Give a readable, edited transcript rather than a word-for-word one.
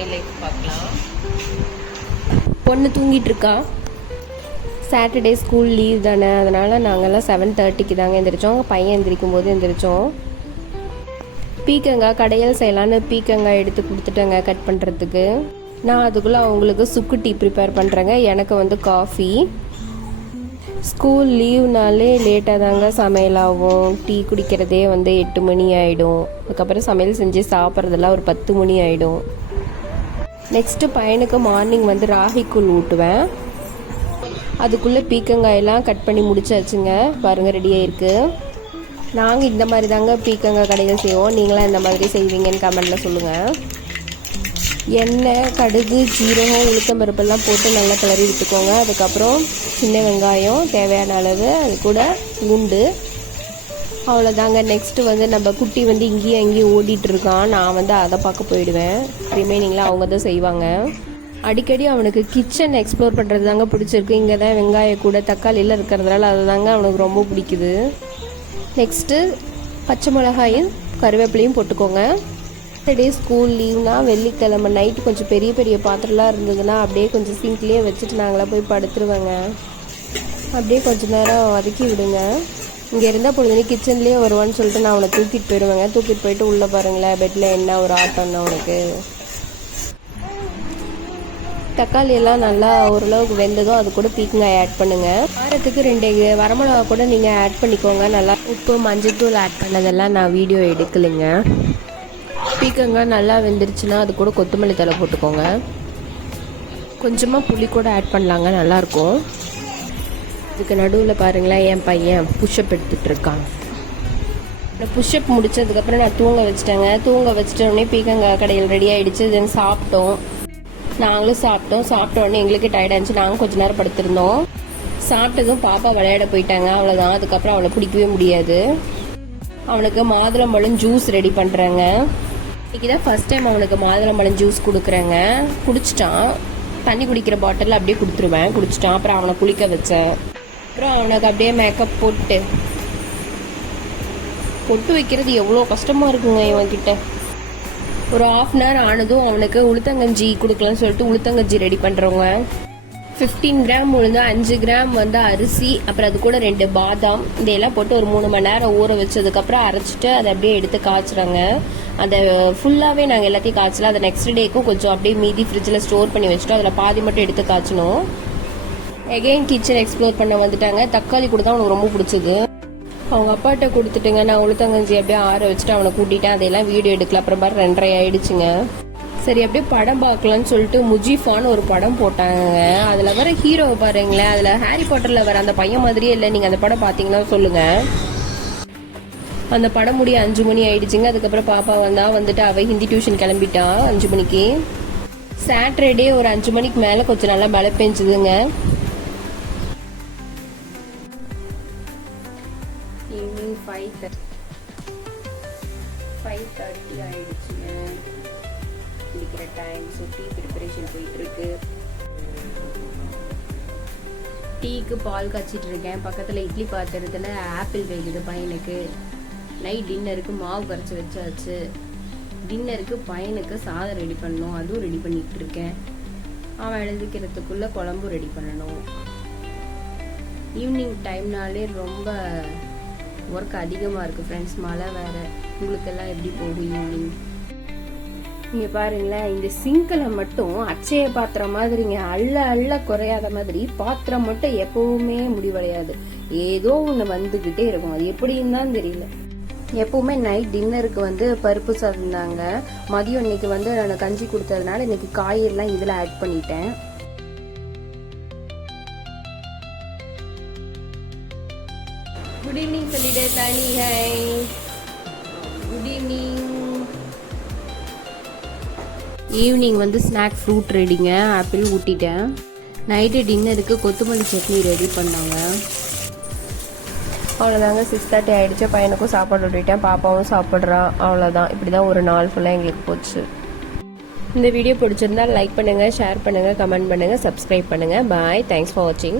சமையல் லைஃப் பார்க்கலாம். பொண்ணு தூங்கிட்டு இருக்கா. சாட்டர்டே ஸ்கூல் லீவ் தானே, அதனால் நாங்கள்லாம் 7:30க்கு தாங்க எந்திரிச்சோம். பையன் எந்திரிக்கும் போது எந்திரிச்சோம். பீக்கங்காய் கடையில் செய்யலான்னு பீக்கங்காய் எடுத்து கொடுத்துட்டேங்க கட் பண்ணுறதுக்கு. நான் அதுக்குள்ளே அவங்களுக்கு சுக்கு டீ ப்ரிப்பேர் பண்ணுறேங்க. எனக்கு வந்து காஃபி. ஸ்கூல் லீவ்னாலே லேட்டாக தாங்க சமையலாகும். டீ குடிக்கிறதே வந்து 8 மணி ஆகிடும். அதுக்கப்புறம் சமையல் செஞ்சு சாப்பிட்றதெல்லாம் ஒரு 10 மணி ஆகிடும். நெக்ஸ்ட்டு பையனுக்கு மார்னிங் வந்து ராகி கூழ் ஊட்டுவேன். அதுக்குள்ளே பீக்கங்காயெல்லாம் கட் பண்ணி முடிச்சாச்சுங்க. பாருங்கள் ரெடியாக இருக்குது. நாங்கள் இந்த மாதிரி தாங்க பீக்கங்காய் கடையில் செய்வோம். நீங்களாம் இந்த மாதிரி செய்வீங்கன்னு கமெண்டில் சொல்லுங்கள். எண்ணெய், கடுகு, ஜீரகம், உளுத்தம் பருப்பெல்லாம் போட்டு நல்லா கிளறி விட்டுக்கோங்க. அதுக்கப்புறம் சின்ன வெங்காயம் தேவையான அளவு, அது கூட பூண்டு, அவ்வளோதாங்க. நெக்ஸ்ட்டு வந்து நம்ம குட்டி வந்து இங்கேயும் அங்கேயும் ஓடிட்டுருக்கான். நான் வந்து அதை பார்க்க போயிடுவேன். ரிமைனிங்லாம் அவங்க தான் செய்வாங்க. அடிக்கடி அவனுக்கு கிச்சன் எக்ஸ்ப்ளோர் பண்ணுறது தாங்க பிடிச்சிருக்கு. இங்கே தான் வெங்காயம் கூட தக்காளியில் இருக்கிறதுனால அது தாங்க அவனுக்கு ரொம்ப பிடிக்குது. நெக்ஸ்ட்டு பச்சை மிளகாயும் கருவேப்பிலையும் போட்டுக்கோங்க. சாட்டர்டே ஸ்கூல் லீவ்னா வெள்ளிக்கிழமை நைட்டு கொஞ்சம் பெரிய பெரிய பாத்திரம்லாம் இருந்ததுன்னா அப்படியே கொஞ்சம் சிங்க்லேயே வச்சுட்டு நாங்களாம் போய் படுத்துருவேங்க. அப்படியே கொஞ்சம் நேரம் வதக்கி விடுங்க. இங்கே இருந்தால் பொழுதுனே கிச்சன்லேயே வருவான்னு சொல்லிட்டு நான் அவனை தூக்கிட்டு போயிடுவேங்க. தூக்கிட்டு போயிட்டு உள்ளே பாருங்களேன், பெட்டில் என்ன ஒரு ஆட்டம்னா அவனுக்கு. தக்காளி எல்லாம் நல்லா ஓரளவுக்கு வெந்ததும் அது கூட பீக்கங்காய் ஆட் பண்ணுங்கள். வாரத்துக்கு 2 வரமிளகா கூட நீங்கள் ஆட் பண்ணிக்கோங்க. நல்லா உப்பு மஞ்சத்தூள் ஆட் பண்ணதெல்லாம் நான் வீடியோ எடுக்கலைங்க. பீக்கங்காய் நல்லா வெந்துருச்சுன்னா அது கூட கொத்தமல்லி தழை போட்டுக்கோங்க. கொஞ்சமாக புளி கூட ஆட் பண்ணலாங்க, நல்லாயிருக்கும். இதுக்கு நடுவில் பாருங்களேன், என் பையன் புஷ்அப் எடுத்துகிட்டு இருக்கான். புஷ்அப் முடிச்சதுக்கப்புறம் நான் தூங்க வச்சுட்டேங்க. தூங்க வச்சுட்டோடனே பீக்கங்காய் கடையில் ரெடி ஆகிடுச்சு. தென் சாப்பிட்டோம். நாங்களும் சாப்பிட்ட உடனே எங்களுக்கு டயர்ட் ஆச்சு. நாங்கள் கொஞ்சம் நேரம் படுத்திருந்தோம். சாப்பிட்டதும் பாப்பா விளையாட போயிட்டாங்க. அவ்வளோதான். அதுக்கப்புறம் அவளை பிடிக்கவே முடியாது. அவனுக்கு மாதுளம்பழம் ஜூஸ் ரெடி பண்ணுறேங்க. இன்றைக்கி தான் ஃபஸ்ட் டைம் அவனுக்கு மாதுளம்பழம் ஜூஸ் கொடுக்குறேங்க. குடிச்சிட்டான். தண்ணி குடிக்கிற பாட்டில் அப்படியே கொடுத்துருவேன். குடிச்சிட்டான். அப்புறம் அவனை குளிக்க வச்சேன். அப்புறம் அவனுக்கு அப்படியே மேக்கப் பொட்டு வைக்கிறது எவ்வளோ கஷ்டமாக இருக்குங்க இவன்கிட்ட. ஒரு 1/2 hour ஆனதும் அவனுக்கு உளுத்தங்கஞ்சி கொடுக்கலான்னு சொல்லிட்டு உளுத்தங்கஞ்சி ரெடி பண்ணுறவங்க. 15 கிராம் உளுந்து, 5 கிராம் வந்து அரிசி, அப்புறம் அது கூட 2 பாதாம், இதையெல்லாம் போட்டு ஒரு 3 மணி நேரம் ஊற வச்சதுக்கப்புறம் அரைச்சிட்டு அதை அப்படியே எடுத்து காய்ச்சுறாங்க. அதை ஃபுல்லாகவே நாங்கள் எல்லாத்தையும் காய்ச்சலாம். அதை நெக்ஸ்ட் டேக்கும் கொஞ்சம் அப்படியே மீதி ஃப்ரிட்ஜில் ஸ்டோர் பண்ணி வச்சுட்டோம். அதில் பாதி மட்டும் எடுத்து காய்ச்சணும். எகெயின் கிச்சன் எக்ஸ்ப்ளோர் பண்ண வந்துட்டாங்க. தக்காளி கூட தான் அவனுக்கு ரொம்ப பிடிச்சது. அவங்க அப்பாட்ட கொடுத்துட்டுங்க. நான் உளுத்தங்கஞ்சி அப்படியே ஆற வச்சுட்டு அவனை கூட்டிட்டேன். அதையெல்லாம் வீடியோ எடுக்கல. அப்புறம் பாரு 2:30 ஆயிடுச்சுங்க. சரி அப்படியே படம் பார்க்கலான்னு சொல்லிட்டு முஜிஃபான்னு ஒரு படம் போட்டாங்க. அதில் வர ஹீரோவை பாருங்களேன். அதில் ஹாரி பாட்டரில் வர அந்த பையன் மாதிரியே இல்லை. நீங்கள் அந்த படம் பார்த்தீங்கன்னா சொல்லுங்கள். அந்த படம் முடிய 5 மணி ஆயிடுச்சுங்க. அதுக்கப்புறம் பாப்பா வந்துட்டு அவள் ஹிந்தி டியூஷன் கிளம்பிட்டான் 5 மணிக்கு. சாட்டர்டே ஒரு 5 மணிக்கு மேலே கொஞ்சம் நல்லா மழை பெஞ்சுதுங்க. ஈவினிங் 5:30 ஆயிடுச்சுங்க குடிக்கிற டைம். ஸோ டீ ப்ரிப்பரேஷன் போயிட்டு இருக்கு. டீக்கு பால் காய்ச்சிட்டு இருக்கேன். பக்கத்தில் இட்லி பாத்திரத்தில் ஆப்பிள் வேகுது பையனுக்கு. நைட் டின்னருக்கு மாவு கரைச்சி வச்சாச்சு. டின்னருக்கு பையனுக்கு சாதம் ரெடி பண்ணணும். அதுவும் ரெடி பண்ணிட்டு இருக்கேன். அவன் எழுதிக்கிறதுக்குள்ள குழம்பும் ரெடி பண்ணணும். ஈவினிங் டைம்னாலே ரொம்ப ஒர்க் அதிகமாக இருக்குது ஃப்ரெண்ட்ஸ். மழை வேறு. உங்களுக்கெல்லாம் எப்படி போகும் ஈவினிங்? நீங்கள் பாருங்களேன், இந்த சிங்கில் மட்டும் அச்சய பாத்திரம் மாதிரிங்க, அள்ள குறையாத மாதிரி பாத்திரம் மட்டும் எப்பவுமே முடிவடையாது. ஏதோ ஒன்று வந்துக்கிட்டே இருக்கும். அது எப்படின்னு தான் தெரியல. எப்பவுமே நைட் டின்னருக்கு வந்து பருப்பு சாதம் தாங்க. மதியம் இன்னைக்கு வந்து நான் கஞ்சி கொடுத்ததுனால இன்னைக்கு காயெல்லாம் இதில் ஆட் பண்ணிட்டேன். குட் ஈவினிங் சொல்லிட்டு தனி ஹை. Good evening. ஈவினிங் வந்து ஸ்நாக் ஃப்ரூட் ரெடிங்க. ஆப்பிள் ஊட்டிட்டேன். நைட்டு டின்னருக்கு கொத்தமல்லி சட்னி ரெடி பண்ணாங்க. அவ்வளோதாங்க. 6:30 ஆகிடுச்சு. பையனுக்கும் சாப்பாடு விட்டுட்டேன். பாப்பாவும் சாப்பிட்றான். அவ்வளோதான். இப்படி தான் ஒரு நாள் ஃபுல்லாக எங்களுக்கு போச்சு. இந்த வீடியோ பிடிச்சிருந்தா லைக் பண்ணுங்கள், ஷேர் பண்ணுங்கள், கமெண்ட் பண்ணுங்கள், சப்ஸ்கிரைப் பண்ணுங்கள். பாய். தேங்க்ஸ் ஃபார் வாட்சிங்.